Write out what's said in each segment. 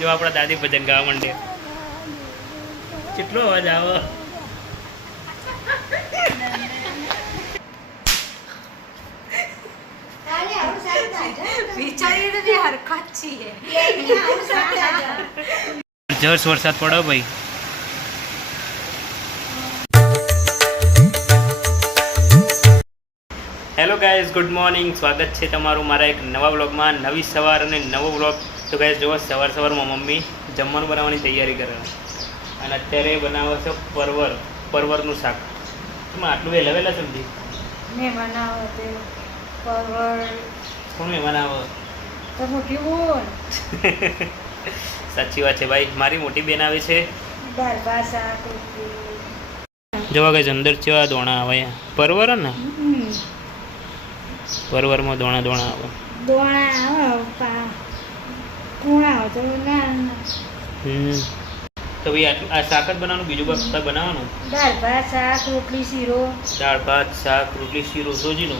જો આપણા દાદી ભજન ગાવા માંડે, કેટલો અવાજ આવે. જબરજસ્ત વરસાદ પડ્યો ભાઈ. Hello guys, good morning. સ્વાગત છે તમારું મારા એક નવા વ્લોગમાં. નવી સવાર અને નવો વ્લોગ. તો ગાઈઝ જુઓ, સવારમાં મમ્મી જમવાનું બનાવવાની તૈયારી કરે અને અત્યારે બનાવે છે પરવરનું શાક. એમાં આટલું વહેલા સમજી મેં બનાવો તે પરવળ કોણ મેં બનાવો તો મોટી બોલ. સાચી વાત છે ભાઈ, મારી મોટી બેન આવી છે. દાળ ભાત શાક રોટલી. જોવા ગાઈઝ અંદર કેવા દોણા આવે. પરવર ને પરવરમાં દોણા આવે. દોણા આવે કુણા આવે તો ના. તો ભાઈ આ શાક જ બનાવવાનું, બીજું કંઈ બનાવવાનું? દાળ ભાત શાક રોટલી શીરો. દાળ ભાત શાક રોટલી શીરો. સોજીનો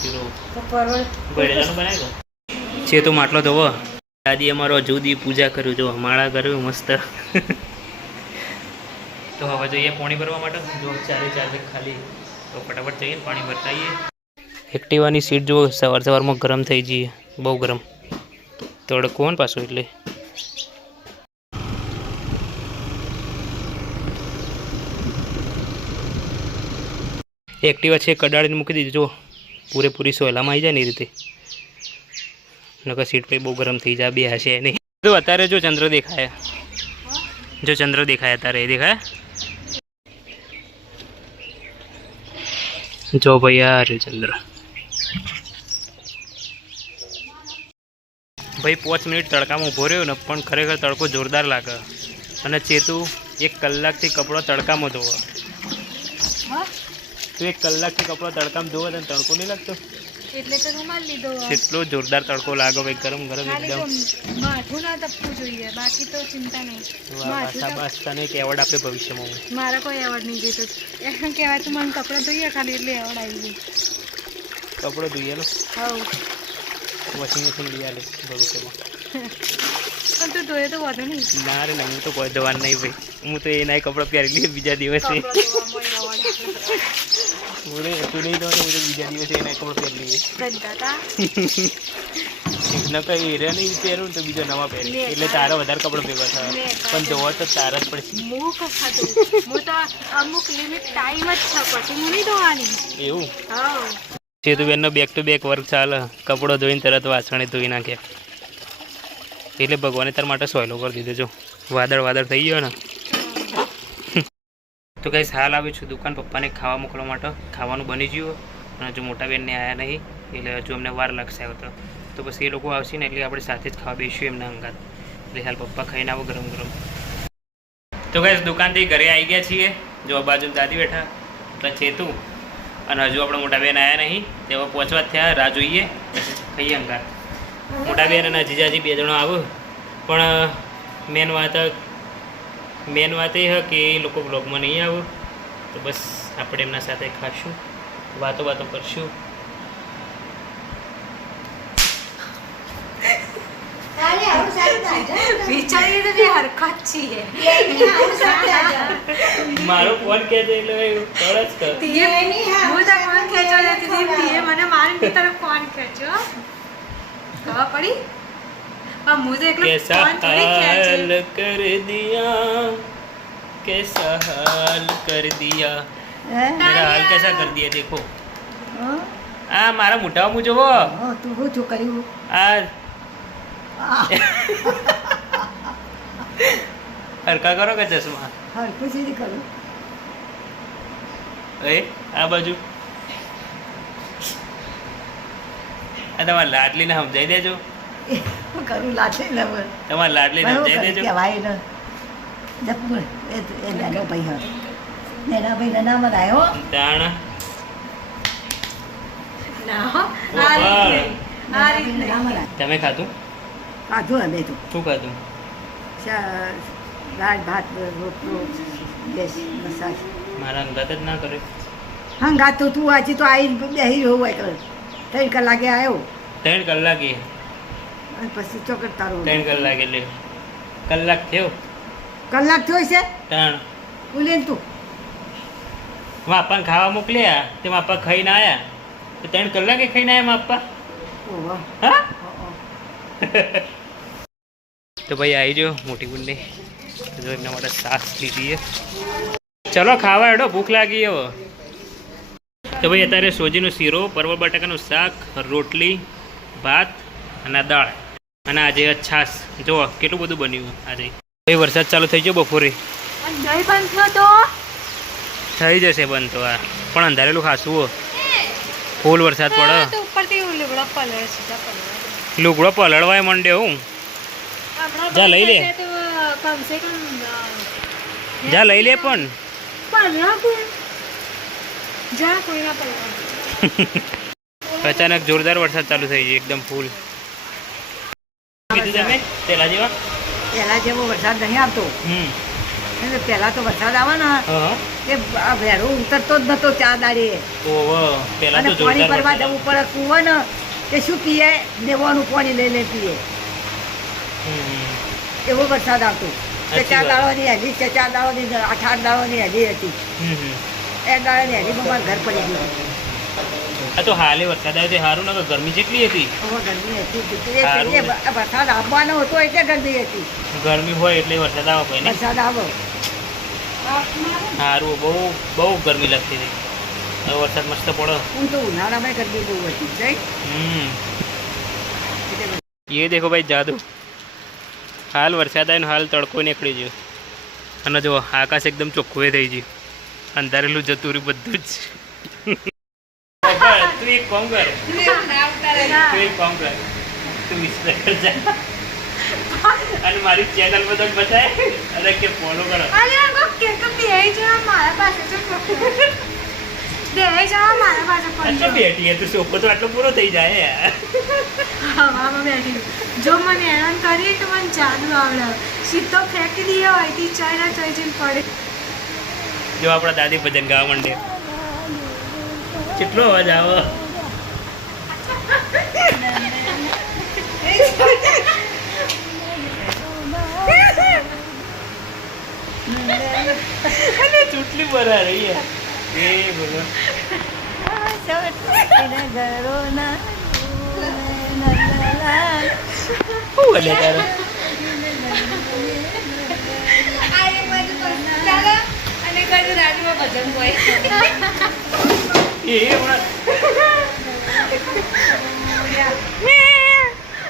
શીરો તો પરવળ ગળેલાનું બનાવ્યો છે. તો માટલો ધોવો. દાદી અમારો જુદી પૂજા કર્યું, જો માળા કર્યું મસ્ત. તો હવે જઈએ પાણી ભરવા માટે. જો ચારે ખાલી, તો ફટાફટ જઈએ પાણી ભરતા આવીએ. એક્ટિવાની સીટ જુઓ, સવારમાં ગરમ થઈ જઈએ, બહુ ગરમ. તડકો ને પાછો એટલે એક્ટિવા છે કડાડીને મૂકી દીધી. જો પૂરેપૂરી સોયલામાં આવી જાય ને એ રીતે, નકર સીટ પર બહુ ગરમ થઈ જાય. બે હશે નહીં. તો અત્યારે જો ચંદ્ર દેખાય, અત્યારે એ દેખાય. જો ભાઈ આ રહ્યો ચંદ્ર. ભાઈ 5 મિનિટ તડકામાં ઊભો રહ્યો ને, પણ ખરેખર તડકો જોરદાર લાગે. અને ચેતુ 1 કલાકથી કપડો તડકામાં ધોવો. તું 1 કલાકથી કપડો તડકામાં ધોવો તને તડકો નહીં લાગતો? એટલે તો રૂમાલ લીધો. કેટલો જોરદાર તડકો લાગે ભાઈ, ગરમ એકદમ. માથું ના તપવું જોઈએ, બાકી તો ચિંતા નહીં. તને એક એવોર્ડ આપે ભવિષ્યમાં. મારા કોઈ એવોર્ડ નહીં જોઈતો. એમ કહેવાય તું મને કપડાં ધોઈએ ખાલી એટલે એવોર્ડ આવી ગયો. કપડો ધોઈએ લો. હા, વોશિંગ મશીન લઈ આવે ભવિષ્યમાં. પણ તું ધોયે તો વાંધો નહીં. ના રે ના, હું તો કોઈ ધોવાનું નહીં ભાઈ. હું તો એના કપડાં પહેરી લઈએ બીજા દિવસે. તું નહીં ધોતો, હું તો બીજા દિવસે એના કપડાં પહેરી લઈએ. ન કઈ હીરા નહીં પહેરું ને તો બીજો નવા પહેરી, એટલે તારા વધારે કપડો ભેગા થાય. પણ ધોવા તો તારા જ પડશે. હું તો અમુક લિમિટ ટાઈમ જ છે, પછી હું નહીં ધોવાની. એવું? હા. સેતુબેનનો બેક ટુ બેક વર્ક ચાલે. કપડો ધોઈને તરત વાસણે ધોઈ નાખે. એટલે ભગવાને તાર માટે સોયલો કરી દીધો. જો વાદળ થઈ ગયો ને. તો કઈ હાલ આવી છું દુકાન પપ્પાને ખાવા મોકલવા માટે. ખાવાનું બની ગયું અને હજુ મોટા બેનને આવ્યા નહીં, એટલે હજુ અમને વાર લાગશે આવતો. તો પછી એ લોકો આવશે ને એટલે આપણે સાથે જ ખાવા બેસીશું એમના અંગાત. એટલે હાલ પપ્પા ખાઈને આવો ગરમ. તો કઈ દુકાનથી ઘરે આવી ગયા છીએ. જો બાજુ દાદી બેઠા એટલે ચેતું, અને હજુ આપણે મોટા બેન આવ્યા નહીં. તેઓ પહોંચવા થયા, રાહ જોઈએ પછી ખાઈએ અંગાત. મોટા બેન અને જીજાજી 2 જણો આવો. પણ મેન વાત એ કે એ લોકો બ્લોગમાં નહીં આવો, તો બસ આપણે એમના સાથે ખાશું, વાતો કરશું. મારો ફોન ખેંચે એટલે મને મારી તરફ ફોન ખેંચ્યો. ખબર પડી? कैसा हाल कर दिया, कैसा हाल कर दिया, मेरा हाल कैसा कर दिया देखो. આ મારા મોટા મુ જોવો. તું હું જો કર્યું આ હરકા કરો કે ચશ્મા હરકું સીધી કરું. એ આ બાજુ આ તમારા લાડલીને સમજાઈ દેજો. કરું લાઠી ને તમારા લાડલીને સમજાઈ દેજો. કહેવાય ને જપુર એ નાનો ભાઈ હોય, નાના ભાઈ નામ આવ્યો તાણ તમે ખાધું? ખાધું અમે તો. શું ખાધું? દાળ ભાત રોટલો બેસ મસાજ. મારા અંગાત જ ના કરે. હંગાત તો તું આજે તો આવી બેસી રહ્યો હોય. 3 કલાકે આવ્યો. 3 કલાકે અને પછી ચોકડ તારો 3 કલાક એટલે કલાક થયો કલાક થયો છે ત્રણ ઉલેન તું માપાને ખાવા મોકલ્યા તે માપા ખાઈને આવ્યા તો 3 કલાકે ખાઈને આવ્યા માપા ઓહો હા તો ભાઈ આવી જાઓ મોટી બુનની જો એમના માટે શાક લીધી ચલો ખાવા એડો ભૂખ લાગી હવે તો ભાઈ અત્યારે સોજીનો શીરો પરવળ બટાકાનું શાક રોટલી ભાત અને દાળ અને આજે છાશ જો કેટલું બધું બન્યું આજે ભાઈ વરસાદ ચાલુ થઈ ગયો બપોરે થઈ જશે બંધ તો આ પણ અંધારેલું ખાસું હો ફૂલ વરસાદ પડે લુગડો પલળવાય મંડે હું જા લઈ લે જા લઈ લે પણ અચાનક જોરદાર વરસાદ ચાલુ થઈ ગયો એકદમ ફૂલ કીધું તમે પેલા જેવા પહેલા જેવો વરસાદ નહીં આવતો એટલે પહેલા તો વરસાદ આવે ને એ આ વહેરો ઉતરતો જ નતો ચા દાડે ઓહો પેલા અને તો પાણી જોરદાર ભરવા જવું પડે કૂવો ને કે શું પીએ દેવાનું પાણી લઈ લે પીએ એવો વરસાદ આવતો ચચા દાળોની હેલી ચચા દાળોની 8 દાળોની હેલી હતી એ દાળોની હેલીમાં મારું ઘર પડી ગયું આ તો હાલે વરસાદ આવ્યો તે સારું ને ગરમી જેટલી હતી હવે ગરમી હતી એ વરસાદ આવવાનો હતો એટલે ગરમી હતી ગરમી હોય એટલે વરસાદ આવે કોઈ નહીં વરસાદ આવો સારું બહુ બહુ ગરમી લાગતી હતી હવે વરસાદ મસ્ત પડે હું તો ઉનાળામાં ગરમી બહુ હતી જઈ ये देखो भाई जादू हाल वरसाद आयो हाल तड़को નીકળી ગયો અને જો આકાશ એકદમ ચોખ્ખું થઈ ગયું અંધારેલું જતું રહ્યું બધું જ તું એક કામ કર તું વિશ્વાસ કર જા અને મારી ચેનલ પર બતાય અને કે ફોલો કરો આટલો બેઠી હે તું સોફો તો આટલો પૂરો થઈ જાય યાર જો મને હેરાન કરીએ તો મને જાદુ આવડે સીધો ફેંકી દઈએ હોય થી ચાઇના ચોઈ જઈને પડે જો આપણા દાદી ભજન ગાવા માંડે કેટલો અવાજ આવે અને ચૂંટલી બરા રહી હે એ બોલો બોલે તારો એ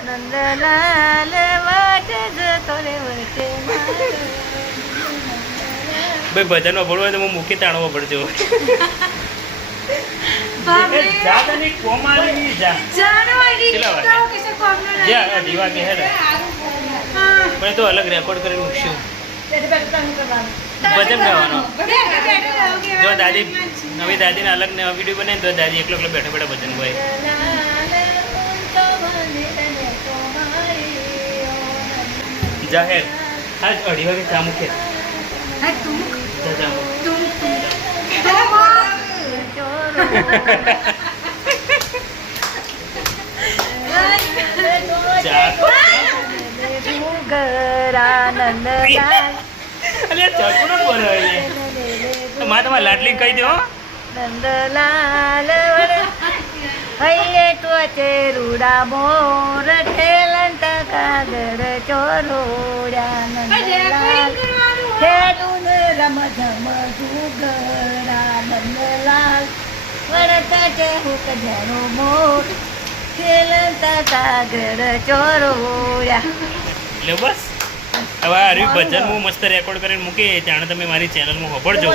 નંદલાલ વાટ જતો રે વટે ભાઈ ભજન વાપરવું હોય તો હું મૂકી તાણવો પડજો જા તને કોમ આવી જા કેટલા વાગે જા અઢી વાગે હે ને પણ તો અલગ રેકોર્ડ કરી મૂકશું ભજન ગાવાનું જો દાદી નવી દાદીને અલગ નવા વિડીયો બને તો દાદી એકલો એકલો બેઠા બેઠા ભજન ગાય જાહેર આજ અઢી વાગે ચા મૂકે તમારે લાડલી કહી દો નંદલાલ હૈયે ટોચે રૂડા મોર ઠેલંત કાગર ચોરોડ્યા નંદલાલ ખેડૂન રમઝમ જુગરા નંદલાલ વરત છે હુક જણો મોર ઠેલંત કાગર ચોરોડ્યા એટલે બસ હવે આ રહ્યું ભજન હું મસ્ત રેકોર્ડ કરીને મૂકી જાણે તમે મારી ચેનલમાં હોભળજો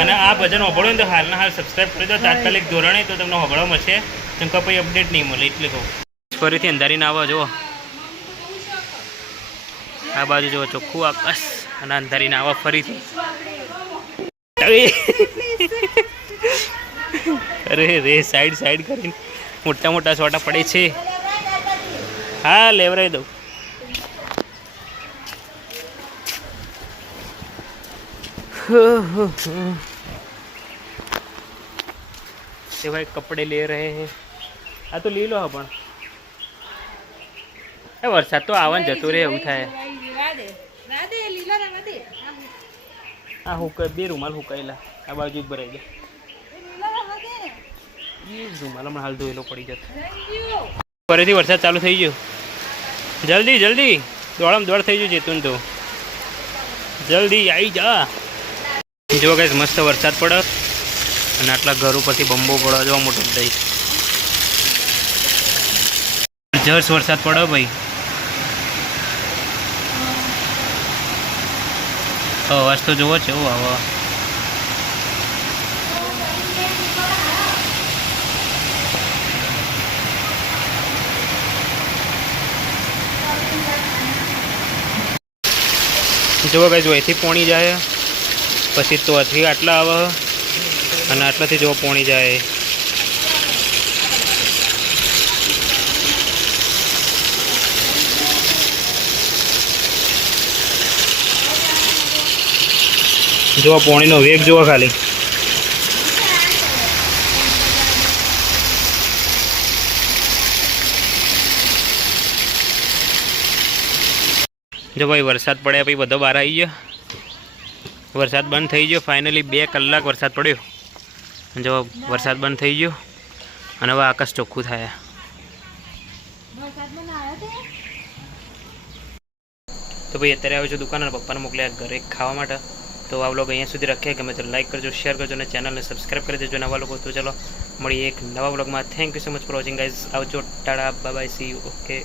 અને આ ભજન હોભળો ને તો હાલના હાલ સબસ્ક્રાઈબ કરી દો તાત્કાલિક ધોરણે તો તમને હોભળવા મળશે ચંકા પછી અપડેટ નહીં મળે એટલે કહું ફરીથી અંધારીને આવો જુઓ આ બાજુ જુઓ ચોખ્ખું આકાશ અને અંધારીને આવો ફરીથી અરે રે સાઈડ સાઈડ કરીને મોટા મોટા સોટા પડે છે હા લેવરાઈ દઉં ये भाई कपड़े ले रहे हैं हाँ तो ले लो अपन એ વરસાદ તો આવે ને જતો રહે એવું થાય. આ હુકાય બે રૂમાલ હુકાયેલા આ બાજુ જ ભરાઈ ગયા. એ રૂમાલ હમણાં હાલ ધોયેલો પડી જતો. ફરીથી વરસાદ ચાલુ થઈ ગયો. જલ્દી જલ્દી દોડમ દોડ થઈ ગયું જેતું તો જલ્દી આવી જા. જો ગાઈસ મસ્ત વરસાદ પડે અને આટલા ઘર ઉપરથી બંબો પડે જો મોટો દઈ જબરજસ્ત વરસાદ પડે ભાઈ. અવાજ તો જોવો છે એવું આવો. જો ગાઈસ અહીંથી પોણી જાય પછી તો અહીંથી આટલા આવે અને આટલાથી જો પોણી જાય. જો પોણીનો વેગ જુઓ ખાલી. જો ભાઈ વરસાદ પડ્યા પછી બધો બહાર આવી ગયો. વરસાદ બંધ થઈ ગયો ફાઇનલી 2 કલાક વરસાદ પડ્યો. જો વરસાદ બંધ થઈ ગયો અને હવે આકાશ ચોખ્ખું થાય. તો ભાઈ અત્યારે આવ્યો છું દુકાન અને પપ્પાને મોકલ્યા ઘરે ખાવા માટે. તો આ વ્લોગ અહીંયા સુધી રાખીએ. ગમે તો લાઈક કરજો, શેર કરજો અને ચેનલને સબસ્ક્રાઈબ કરી દેજો નવા લોકો. તો ચલો મળીએ એક નવા વ્લોગમાં. Thank you so much for watching guys. આવજો, tata, bye bye, see you. Okay.